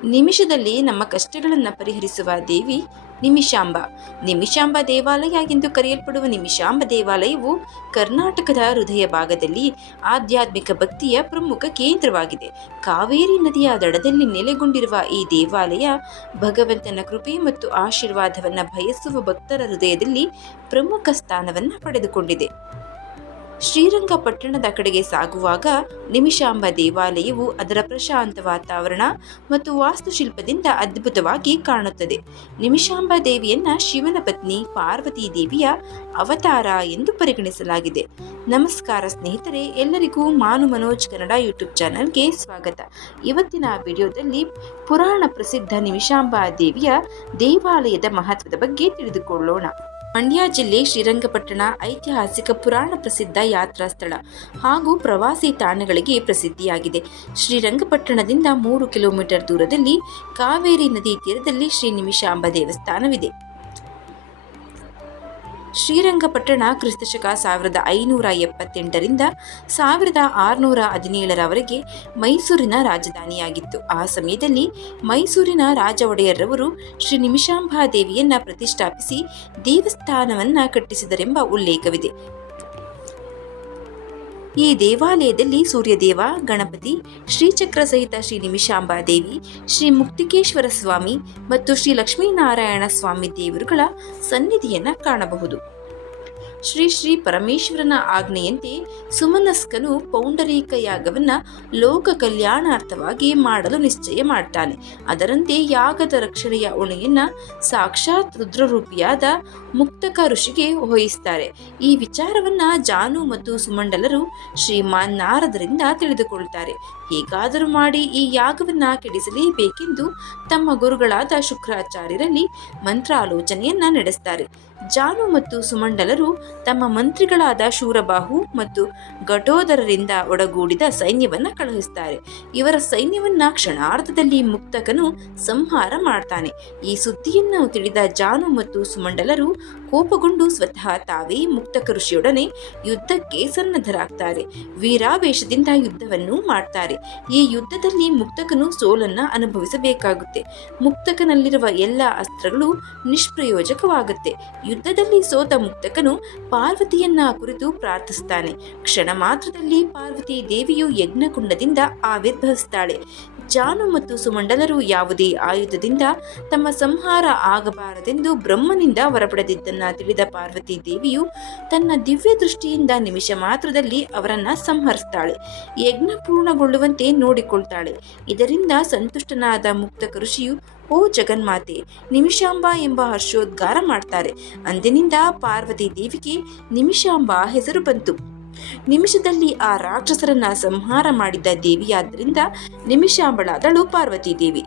ನಿಮಿಷದಲ್ಲಿ ನಮ್ಮ ಕಷ್ಟಗಳನ್ನು ಪರಿಹರಿಸುವ ದೇವಿ ನಿಮಿಷಾಂಬ. ನಿಮಿಷಾಂಬ ದೇವಾಲಯ ಎಂದು ಕರೆಯಲ್ಪಡುವ ನಿಮಿಷಾಂಬ ದೇವಾಲಯವು ಕರ್ನಾಟಕದ ಹೃದಯ ಭಾಗದಲ್ಲಿ ಆಧ್ಯಾತ್ಮಿಕ ಭಕ್ತಿಯ ಪ್ರಮುಖ ಕೇಂದ್ರವಾಗಿದೆ. ಕಾವೇರಿ ನದಿಯ ದಡದಲ್ಲಿ ನೆಲೆಗೊಂಡಿರುವ ಈ ದೇವಾಲಯ ಭಗವಂತನ ಕೃಪೆ ಮತ್ತು ಆಶೀರ್ವಾದವನ್ನು ಬಯಸುವ ಭಕ್ತರ ಹೃದಯದಲ್ಲಿ ಪ್ರಮುಖ ಸ್ಥಾನವನ್ನು ಪಡೆದುಕೊಂಡಿದೆ. ಶ್ರೀರಂಗಪಟ್ಟಣದ ಕಡೆಗೆ ಸಾಗುವಾಗ ನಿಮಿಷಾಂಬ ದೇವಾಲಯವು ಅದರ ಪ್ರಶಾಂತ ವಾತಾವರಣ ಮತ್ತು ವಾಸ್ತುಶಿಲ್ಪದಿಂದ ಅದ್ಭುತವಾಗಿ ಕಾಣುತ್ತದೆ. ನಿಮಿಷಾಂಬ ದೇವಿಯನ್ನ ಶಿವನ ಪತ್ನಿ ಪಾರ್ವತಿ ದೇವಿಯ ಅವತಾರ ಎಂದು ಪರಿಗಣಿಸಲಾಗಿದೆ. ನಮಸ್ಕಾರ ಸ್ನೇಹಿತರೆ, ಎಲ್ಲರಿಗೂ ಮಾನು ಮನೋಜ್ ಕನ್ನಡ ಯೂಟ್ಯೂಬ್ ಚಾನಲ್ಗೆ ಸ್ವಾಗತ. ಇವತ್ತಿನ ವಿಡಿಯೋದಲ್ಲಿ ಪುರಾಣ ಪ್ರಸಿದ್ಧ ನಿಮಿಷಾಂಬ ದೇವಿಯ ದೇವಾಲಯದ ಮಹತ್ವದ ಬಗ್ಗೆ ತಿಳಿದುಕೊಳ್ಳೋಣ. ಮಂಡ್ಯ ಜಿಲ್ಲೆ ಶ್ರೀರಂಗಪಟ್ಟಣ ಐತಿಹಾಸಿಕ ಪುರಾಣ ಪ್ರಸಿದ್ಧ ಯಾತ್ರಾ ಸ್ಥಳ ಹಾಗೂ ಪ್ರವಾಸಿ ತಾಣಗಳಿಗೆ ಪ್ರಸಿದ್ಧಿಯಾಗಿದೆ. ಶ್ರೀರಂಗಪಟ್ಟಣದಿಂದ 3 ಕಿಲೋಮೀಟರ್ ದೂರದಲ್ಲಿ ಕಾವೇರಿ ನದಿ ತೀರದಲ್ಲಿ ಶ್ರೀ ನಿಮಿಷಾಂಬ ದೇವಸ್ಥಾನವಿದೆ. ಶ್ರೀರಂಗಪಟ್ಟಣ ಕ್ರಿಸ್ತಶಕ 1578ರಿಂದ 1617ರವರೆಗೆ ಮೈಸೂರಿನ ರಾಜಧಾನಿಯಾಗಿತ್ತು. ಆ ಸಮಯದಲ್ಲಿ ಮೈಸೂರಿನ ರಾಜ ಒಡೆಯರ್ರವರು ಶ್ರೀ ನಿಮಿಷಾಂಬಾ ದೇವಿಯನ್ನ ಪ್ರತಿಷ್ಠಾಪಿಸಿ ದೇವಸ್ಥಾನವನ್ನ ಕಟ್ಟಿಸಿದರೆಂಬ ಉಲ್ಲೇಖವಿದೆ. ಈ ದೇವಾಲಯದಲ್ಲಿ ಸೂರ್ಯದೇವ, ಗಣಪತಿ, ಶ್ರೀಚಕ್ರ ಸಹಿತ ಶ್ರೀ ನಿಮಿಷಾಂಬಾ ದೇವಿ, ಶ್ರೀ ಮುಕ್ತಿಕೇಶ್ವರ ಸ್ವಾಮಿ ಮತ್ತು ಶ್ರೀ ಲಕ್ಷ್ಮೀನಾರಾಯಣ ಸ್ವಾಮಿ ದೇವರುಗಳ ಸನ್ನಿಧಿಯನ್ನು ಕಾಣಬಹುದು. ಶ್ರೀ ಪರಮೇಶ್ವರನ ಆಜ್ಞೆಯಂತೆ ಸುಮನಸ್ಕನು ಪೌಂಡರೀಕ ಯಾಗವನ್ನ ಲೋಕ ಕಲ್ಯಾಣಾರ್ಥವಾಗಿ ಮಾಡಲು ನಿಶ್ಚಯ ಮಾಡ್ತಾನೆ. ಅದರಂತೆ ಯಾಗದ ರಕ್ಷಣೆಯ ಹೊಣೆಯನ್ನ ಸಾಕ್ಷಾತ್ ರುದ್ರರೂಪಿಯಾದ ಮುಕ್ತಕ ಋಷಿಗೆ ವಹಿಸ್ತಾರೆ. ಈ ವಿಚಾರವನ್ನ ಜಾನು ಮತ್ತು ಸುಮಂಡಲರು ಶ್ರೀಮಾನ್ ನಾರದರಿಂದ ತಿಳಿದುಕೊಳ್ತಾರೆ. ಹೇಗಾದರೂ ಮಾಡಿ ಈ ಯಾಗವನ್ನ ಕೆಡಿಸಲೇಬೇಕೆಂದು ತಮ್ಮ ಗುರುಗಳಾದ ಶುಕ್ರಾಚಾರ್ಯರಲ್ಲಿ ಮಂತ್ರಾಲೋಚನೆಯನ್ನ ನಡೆಸ್ತಾರೆ. ಜಾನು ಮತ್ತು ಸುಮಂಡಲರು ತಮ್ಮ ಮಂತ್ರಿಗಳಾದ ಶೂರಬಾಹು ಮತ್ತು ಘಟೋದರರಿಂದ ಒಡಗೂಡಿದ ಸೈನ್ಯವನ್ನ ಕಳುಹಿಸುತ್ತಾರೆ. ಇವರ ಸೈನ್ಯವನ್ನ ಕ್ಷಣಾರ್ಧದಲ್ಲಿ ಮುಕ್ತಕನು ಸಂಹಾರ ಮಾಡ್ತಾನೆ. ಈ ಸುದ್ದಿಯನ್ನು ತಿಳಿದ ಜಾನು ಮತ್ತು ಸುಮಂಡಲರು ಕೋಪಗೊಂಡು ಸ್ವತಃ ತಾವೇ ಮುಕ್ತಕ ಋಷಿಯೊಡನೆ ಯುದ್ಧಕ್ಕೆ ಸನ್ನದ್ಧರಾಗ್ತಾರೆ. ವೀರಾವೇಶದಿಂದ ಯುದ್ಧವನ್ನು ಮಾಡ್ತಾರೆ. ಈ ಯುದ್ಧದಲ್ಲಿ ಮುಕ್ತಕನು ಸೋಲನ್ನ ಅನುಭವಿಸಬೇಕಾಗುತ್ತೆ. ಮುಕ್ತಕನಲ್ಲಿರುವ ಎಲ್ಲ ಅಸ್ತ್ರಗಳು ನಿಷ್ಪ್ರಯೋಜಕವಾಗುತ್ತೆ. ಯುದ್ಧದಲ್ಲಿ ಸೋತ ಮುಕ್ತಕನು ಪಾರ್ವತಿಯನ್ನ ಕುರಿತು ಪ್ರಾರ್ಥಿಸ್ತಾನೆ. ಕ್ಷಣ ಮಾತ್ರದಲ್ಲಿ ಪಾರ್ವತಿ ದೇವಿಯು ಯಜ್ಞಕುಂಡದಿಂದ ಆವಿರ್ಭವಿಸ್ತಾಳೆ. ಜಾನು ಮತ್ತು ಸುಮಂಡಲರು ಯಾವುದೇ ಆಯುಧದಿಂದ ತಮ್ಮ ಸಂಹಾರ ಆಗಬಾರದೆಂದು ಬ್ರಹ್ಮನಿಂದ ಹೊರಪಡೆದಿದ್ದನ್ನ ತಿಳಿದ ಪಾರ್ವತಿ ದೇವಿಯು ತನ್ನ ದಿವ್ಯ ದೃಷ್ಟಿಯಿಂದ ನಿಮಿಷ ಮಾತ್ರದಲ್ಲಿ ಅವರನ್ನ ಸಂಹರಿಸ್ತಾಳೆ. ಯಜ್ಞ ಪೂರ್ಣಗೊಳ್ಳುವಂತೆ ನೋಡಿಕೊಳ್ತಾಳೆ. ಇದರಿಂದ ಸಂತುಷ್ಟನಾದ ಮುಕ್ತಕ ಋಷಿಯು ಓ ಜಗನ್ಮಾತೆ ನಿಮಿಷಾಂಬ ಎಂಬ ಹರ್ಷೋದ್ಗಾರ ಮಾಡ್ತಾರೆ. ಅಂದಿನಿಂದ ಪಾರ್ವತಿ ದೇವಿಗೆ ನಿಮಿಷಾಂಬ ಹೆಸರು ಬಂತು. ನಿಮಿಷದಲ್ಲಿ ಆ ರಾಕ್ಷಸರನ್ನ ಸಂಹಾರ ಮಾಡಿದ ದೇವಿಯಾದ್ದರಿಂದ ನಿಮಿಷಾಂಬಳಾದಳು ಪಾರ್ವತಿ ದೇವಿ.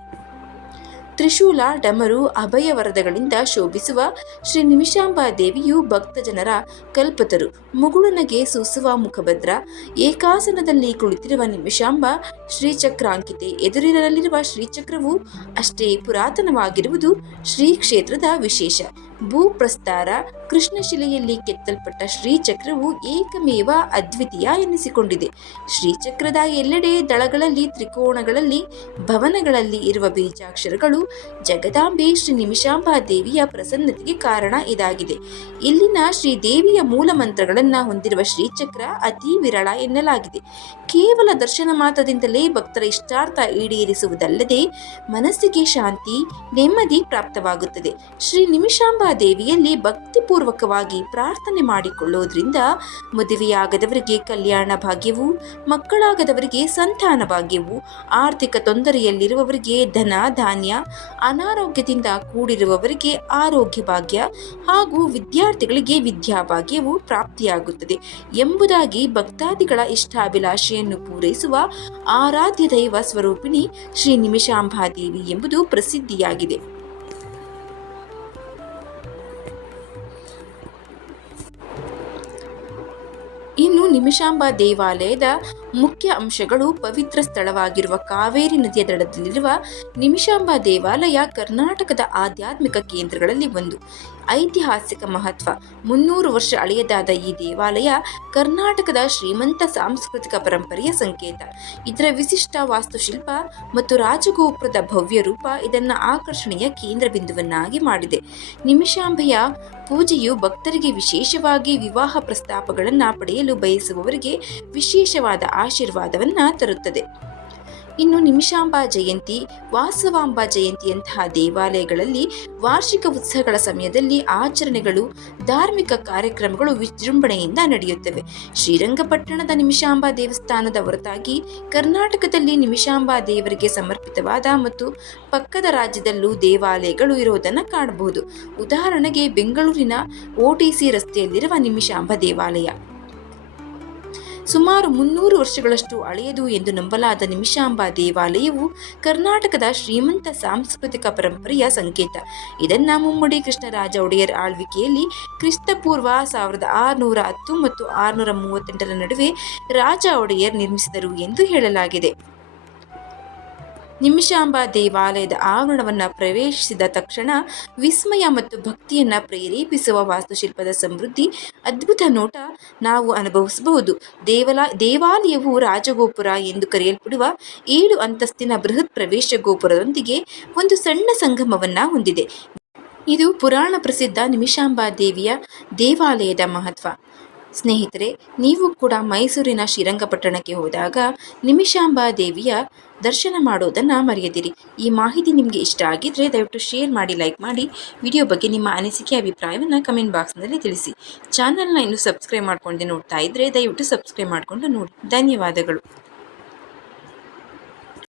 ತ್ರಿಶೂಲ, ಡಮರು, ಅಭಯ ವರದಗಳಿಂದ ಶೋಭಿಸುವ ಶ್ರೀ ನಿಮಿಷಾಂಬಾ ದೇವಿಯು ಭಕ್ತ ಜನರ ಕಲ್ಪತರು. ಮುಗುಳುನಗೆ ಸೂಸುವ ಮುಖಭದ್ರ, ಏಕಾಸನದಲ್ಲಿ ಕುಳಿತಿರುವ ನಿಮಿಷಾಂಬ ಶ್ರೀಚಕ್ರಾಂಕಿತೆ. ಎದುರಿರಲಿರುವ ಶ್ರೀಚಕ್ರವು ಅಷ್ಟೇ ಪುರಾತನವಾಗಿರುವುದು ಶ್ರೀ ಕ್ಷೇತ್ರದ ವಿಶೇಷ. ಭೂಪ್ರಸ್ತಾರ ಕೃಷ್ಣಶಿಲೆಯಲ್ಲಿ ಕೆತ್ತಲ್ಪಟ್ಟ ಶ್ರೀಚಕ್ರವು ಏಕಮೇವ ಅದ್ವಿತೀಯ ಎನಿಸಿಕೊಂಡಿದೆ. ಶ್ರೀಚಕ್ರದ ಎಲ್ಲೆಡೆ ದಳಗಳಲ್ಲಿ, ತ್ರಿಕೋಣಗಳಲ್ಲಿ, ಭವನಗಳಲ್ಲಿ ಇರುವ ಬೀಜಾಕ್ಷರಗಳು ಜಗದಾಂಬೆ ಶ್ರೀ ನಿಮಿಷಾಂಬಾ ದೇವಿಯ ಪ್ರಸನ್ನತೆಗೆ ಕಾರಣ ಇದಾಗಿದೆ. ಇಲ್ಲಿನ ಶ್ರೀದೇವಿಯ ಮೂಲ ಮಂತ್ರಗಳನ್ನ ಹೊಂದಿರುವ ಶ್ರೀಚಕ್ರ ಅತಿ ವಿರಳ ಎನ್ನಲಾಗಿದೆ. ಕೇವಲ ದರ್ಶನ ಮಾತ್ರದಿಂದಲೇ ಭಕ್ತರ ಇಷ್ಟಾರ್ಥ ಈಡೇರಿಸುವುದಲ್ಲದೆ ಮನಸ್ಸಿಗೆ ಶಾಂತಿ, ನೆಮ್ಮದಿ ಪ್ರಾಪ್ತವಾಗುತ್ತದೆ. ಶ್ರೀ ನಿಮಿಷಾಂಬಾ ದೇವಿಯಲ್ಲಿ ಭಕ್ತಿಪೂರ್ವಕವಾಗಿ ಪ್ರಾರ್ಥನೆ ಮಾಡಿಕೊಳ್ಳುವುದರಿಂದ ಮದುವೆಯಾಗದವರಿಗೆ ಕಲ್ಯಾಣ ಭಾಗ್ಯವು, ಮಕ್ಕಳಾಗದವರಿಗೆ ಸಂತಾನ ಭಾಗ್ಯವು, ಆರ್ಥಿಕ ತೊಂದರೆಯಲ್ಲಿರುವವರಿಗೆ ಧನ ಧಾನ್ಯ, ಅನಾರೋಗ್ಯದಿಂದ ಕೂಡಿರುವವರಿಗೆ ಆರೋಗ್ಯ ಭಾಗ್ಯ ಹಾಗೂ ವಿದ್ಯಾರ್ಥಿಗಳಿಗೆ ವಿದ್ಯಾಭಾಗ್ಯವು ಪ್ರಾಪ್ತಿಯಾಗುತ್ತದೆ ಎಂಬುದಾಗಿ ಭಕ್ತಾದಿಗಳ ಇಷ್ಟಾಭಿಲಾಷೆಯನ್ನು ಪೂರೈಸುವ ಆರಾಧ್ಯ ದೈವ ಸ್ವರೂಪಿಣಿ ಶ್ರೀ ನಿಮಿಷಾಂಬಾ ದೇವಿ ಎಂಬುದು ಪ್ರಸಿದ್ಧಿಯಾಗಿದೆ. ಇನ್ನು ನಿಮಿಷಾಂಬಾ ದೇವಾಲಯದ ಮುಖ್ಯ ಅಂಶಗಳು ಪವಿತ್ರ ಸ್ಥಳವಾಗಿರುವ ಕಾವೇರಿ ನದಿಯ ದಡದಲ್ಲಿರುವ ನಿಮಿಷಾಂಬ ದೇವಾಲಯ ಕರ್ನಾಟಕದ ಆಧ್ಯಾತ್ಮಿಕ ಕೇಂದ್ರಗಳಲ್ಲಿ ಒಂದು. ಐತಿಹಾಸಿಕ ಮಹತ್ವ: 300 ವರ್ಷ ಹಳೆಯದಾದ ಈ ದೇವಾಲಯ ಕರ್ನಾಟಕದ ಶ್ರೀಮಂತ ಸಾಂಸ್ಕೃತಿಕ ಪರಂಪರೆಯ ಸಂಕೇತ. ಇದರ ವಿಶಿಷ್ಟ ವಾಸ್ತುಶಿಲ್ಪ ಮತ್ತು ರಾಜಗೋಪುರದ ಭವ್ಯ ರೂಪ ಇದನ್ನು ಆಕರ್ಷಣೆಯ ಕೇಂದ್ರ ಬಿಂದುವನ್ನಾಗಿ ಮಾಡಿದೆ. ನಿಮಿಷಾಂಬೆಯ ಪೂಜೆಯು ಭಕ್ತರಿಗೆ, ವಿಶೇಷವಾಗಿ ವಿವಾಹ ಪ್ರಸ್ತಾಪಗಳನ್ನು ಪಡೆಯಲು ಬಯಸುವವರಿಗೆ ವಿಶೇಷವಾದ ಆಶೀರ್ವಾದವನ್ನು ತರುತ್ತದೆ. ಇನ್ನು ನಿಮಿಷಾಂಬಾ ಜಯಂತಿ, ವಾಸವಾಂಬಾ ಜಯಂತಿಯಂತಹ ದೇವಾಲಯಗಳಲ್ಲಿ ವಾರ್ಷಿಕ ಉತ್ಸವಗಳ ಸಮಯದಲ್ಲಿ ಆಚರಣೆಗಳು, ಧಾರ್ಮಿಕ ಕಾರ್ಯಕ್ರಮಗಳು ವಿಜೃಂಭಣೆಯಿಂದ ನಡೆಯುತ್ತವೆ. ಶ್ರೀರಂಗಪಟ್ಟಣದ ನಿಮಿಷಾಂಬಾ ದೇವಸ್ಥಾನದ ಹೊರತಾಗಿ ಕರ್ನಾಟಕದಲ್ಲಿ ನಿಮಿಷಾಂಬಾ ದೇವರಿಗೆ ಸಮರ್ಪಿತವಾದ ಮತ್ತು ಪಕ್ಕದ ರಾಜ್ಯದಲ್ಲೂ ದೇವಾಲಯಗಳು ಇರುವುದನ್ನು ಕಾಣಬಹುದು. ಉದಾಹರಣೆಗೆ ಬೆಂಗಳೂರಿನ OTC ರಸ್ತೆಯಲ್ಲಿರುವ ನಿಮಿಷಾಂಬಾ ದೇವಾಲಯ ಸುಮಾರು 300 ವರ್ಷಗಳಷ್ಟು ಹಳೆಯದು ಎಂದು ನಂಬಲಾದ ನಿಮಿಷಾಂಬಾ ದೇವಾಲಯವು ಕರ್ನಾಟಕದ ಶ್ರೀಮಂತ ಸಾಂಸ್ಕೃತಿಕ ಪರಂಪರೆಯ ಸಂಕೇತ. ಇದನ್ನು ಮುಮ್ಮಡಿ ಕೃಷ್ಣರಾಜ ಒಡೆಯರ್ ಆಳ್ವಿಕೆಯಲ್ಲಿ ಕ್ರಿಸ್ತಪೂರ್ವ 1610 ಮತ್ತು 638 ನಡುವೆ ರಾಜ ಒಡೆಯರ್ ನಿರ್ಮಿಸಿದರು ಎಂದು ಹೇಳಲಾಗಿದೆ. ನಿಮಿಷಾಂಬಾ ದೇವಾಲಯದ ಆವರಣವನ್ನು ಪ್ರವೇಶಿಸಿದ ತಕ್ಷಣ ವಿಸ್ಮಯ ಮತ್ತು ಭಕ್ತಿಯನ್ನು ಪ್ರೇರೇಪಿಸುವ ವಾಸ್ತುಶಿಲ್ಪದ ಸಮೃದ್ಧಿ, ಅದ್ಭುತ ನೋಟ ನಾವು ಅನುಭವಿಸಬಹುದು. ದೇವಾಲಯವು ರಾಜಗೋಪುರ ಎಂದು ಕರೆಯಲ್ಪಡುವ 7 ಅಂತಸ್ತಿನ ಬೃಹತ್ ಪ್ರವೇಶ ಗೋಪುರದೊಂದಿಗೆ ಒಂದು ಸಣ್ಣ ಸಂಗಮವನ್ನು ಹೊಂದಿದೆ. ಇದು ಪುರಾಣ ಪ್ರಸಿದ್ಧ ನಿಮಿಷಾಂಬಾ ದೇವಿಯ ದೇವಾಲಯದ ಮಹತ್ವ. ಸ್ನೇಹಿತರೆ, ನೀವು ಕೂಡ ಮೈಸೂರಿನ ಶ್ರೀರಂಗಪಟ್ಟಣಕ್ಕೆ ಹೋದಾಗ ನಿಮಿಷಾಂಬಾ ದೇವಿಯ ದರ್ಶನ ಮಾಡೋದನ್ನು ಮರೆಯದಿರಿ. ಈ ಮಾಹಿತಿ ನಿಮಗೆ ಇಷ್ಟ ಆಗಿದ್ದರೆ ದಯವಿಟ್ಟು ಶೇರ್ ಮಾಡಿ, ಲೈಕ್ ಮಾಡಿ. ವಿಡಿಯೋ ಬಗ್ಗೆ ನಿಮ್ಮ ಅನಿಸಿಕೆ, ಅಭಿಪ್ರಾಯವನ್ನು ಕಮೆಂಟ್ ಬಾಕ್ಸ್ನಲ್ಲಿ ತಿಳಿಸಿ. ಚಾನಲ್ನ ಇನ್ನೂ ಸಬ್ಸ್ಕ್ರೈಬ್ ಮಾಡ್ಕೊಂಡು ನೋಡ್ತಾ ಇದ್ದರೆ ದಯವಿಟ್ಟು ಸಬ್ಸ್ಕ್ರೈಬ್ ಮಾಡಿಕೊಂಡು ನೋಡಿ. ಧನ್ಯವಾದಗಳು.